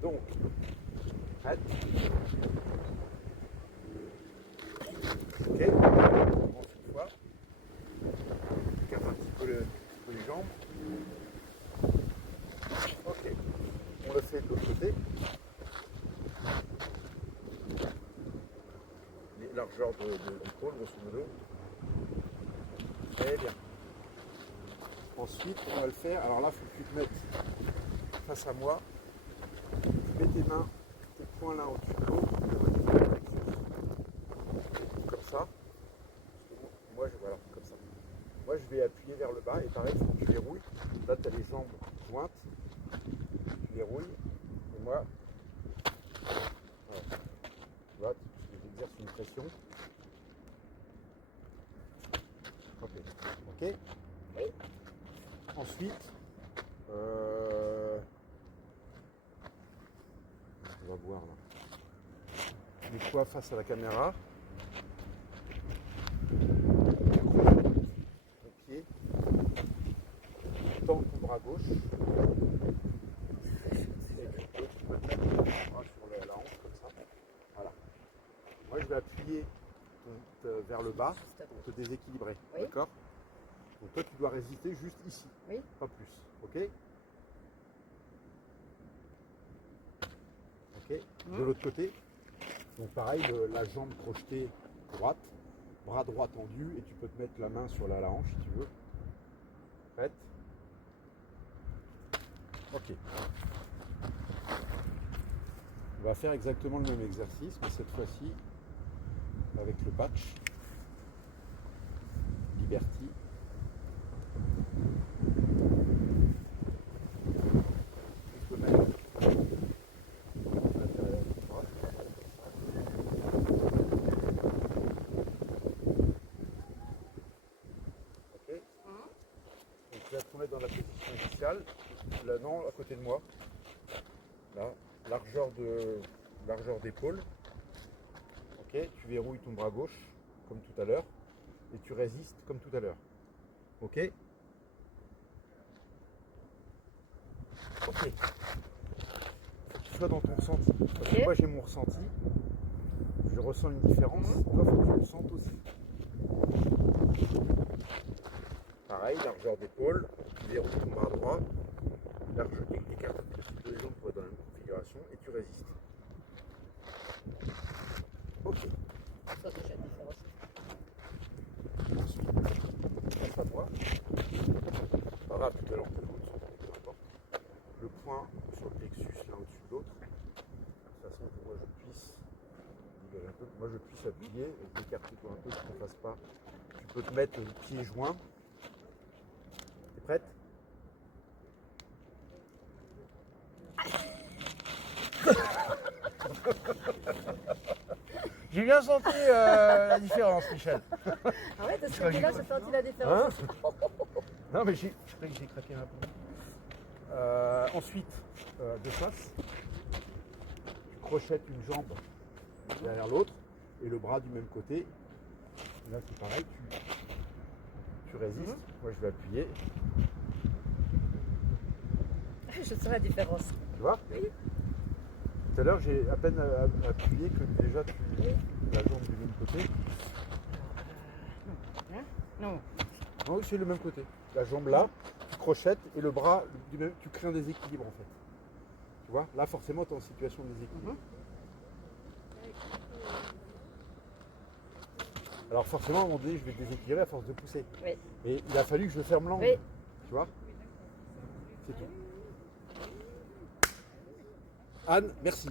Donc, prête. Ok, on commence une fois. On écarte un petit peu les jambes. Ok, on le fait de l'autre côté. Les largeurs d'épaule, grosso modo. Très bien. Ensuite, on va le faire. Alors là, il faut que tu te mettes face à moi. Tu mets tes mains, tes poings l'un au-dessus de l'autre. Comme ça. Voilà, comme ça. Moi, je vais appuyer vers le bas et pareil, il faut que tu verrouilles. Là, tu as les jambes jointes. Tu verrouilles. Et moi, voilà. Tu vois, j'exerce une pression. Ok. Ok. Oui. Ensuite, on va voir là. Mets-toi face à la caméra. Ton pied. Tends ton bras gauche. Et tu peux te mettre ton bras sur la hanche comme ça. Voilà. Moi, je vais appuyer vers le bas pour te déséquilibrer. Oui. D'accord? Donc toi, tu dois résister juste ici. Oui. Pas plus. Ok? Ok. De l'autre côté. Donc pareil, la jambe crochetée droite, bras droit tendu, et tu peux te mettre la main sur la hanche si tu veux. Prête? Ok. On va faire exactement le même exercice, mais cette fois-ci avec le patch Liberty. Tu peux mettre l'intérieur du bras. Ok. Donc tu vas te remettre dans la position initiale. Là, non, à côté de moi. Là, largeur d'épaule. Ok, tu verrouilles ton bras gauche, comme tout à l'heure, et tu résistes comme tout à l'heure. Ok? Ok. Faut que tu sois dans ton ressenti. Parce que moi j'ai mon ressenti, je ressens une différence, toi faut que tu le sentes aussi. Pareil, largeur d'épaule, tu verrouilles ton bras droit, écarte un petit peu les jambes pour être dans la même configuration, et tu résistes. Ok. Ça déjà une différence. Ensuite, face à moi. Pas grave, tout à l'heure, peu importe. Le poing sur le plexus l'un au-dessus de l'autre. De façon que moi je puisse libérer un peu. Moi je puisse appuyer et t'écarter-toi un peu pour qu'on ne fasse pas. Tu peux te mettre les pieds joints. T'es prête? J'ai bien senti la différence, Michel. Ah ouais, de ce côté-là, j'ai senti la différence. Hein? Non, mais je crois que j'ai craqué un peu. Ensuite, de face, tu crochettes une jambe derrière l'autre et le bras du même côté. Là, c'est pareil, tu résistes. Moi, je vais appuyer. Je sens la différence. Tu vois? Oui. Tout à l'heure, j'ai à peine appuyé que déjà tu la jambe du même côté. Non. Non, c'est le même côté. La jambe là, tu crochettes et le bras du même, tu crées un déséquilibre en fait. Tu vois? Là, forcément, tu es en situation de déséquilibre. Alors forcément, à un moment donné, je vais te déséquilibrer à force de pousser. Oui. Et il a fallu que je ferme l'angle. Oui. Tu vois? C'est tout. Anne, merci.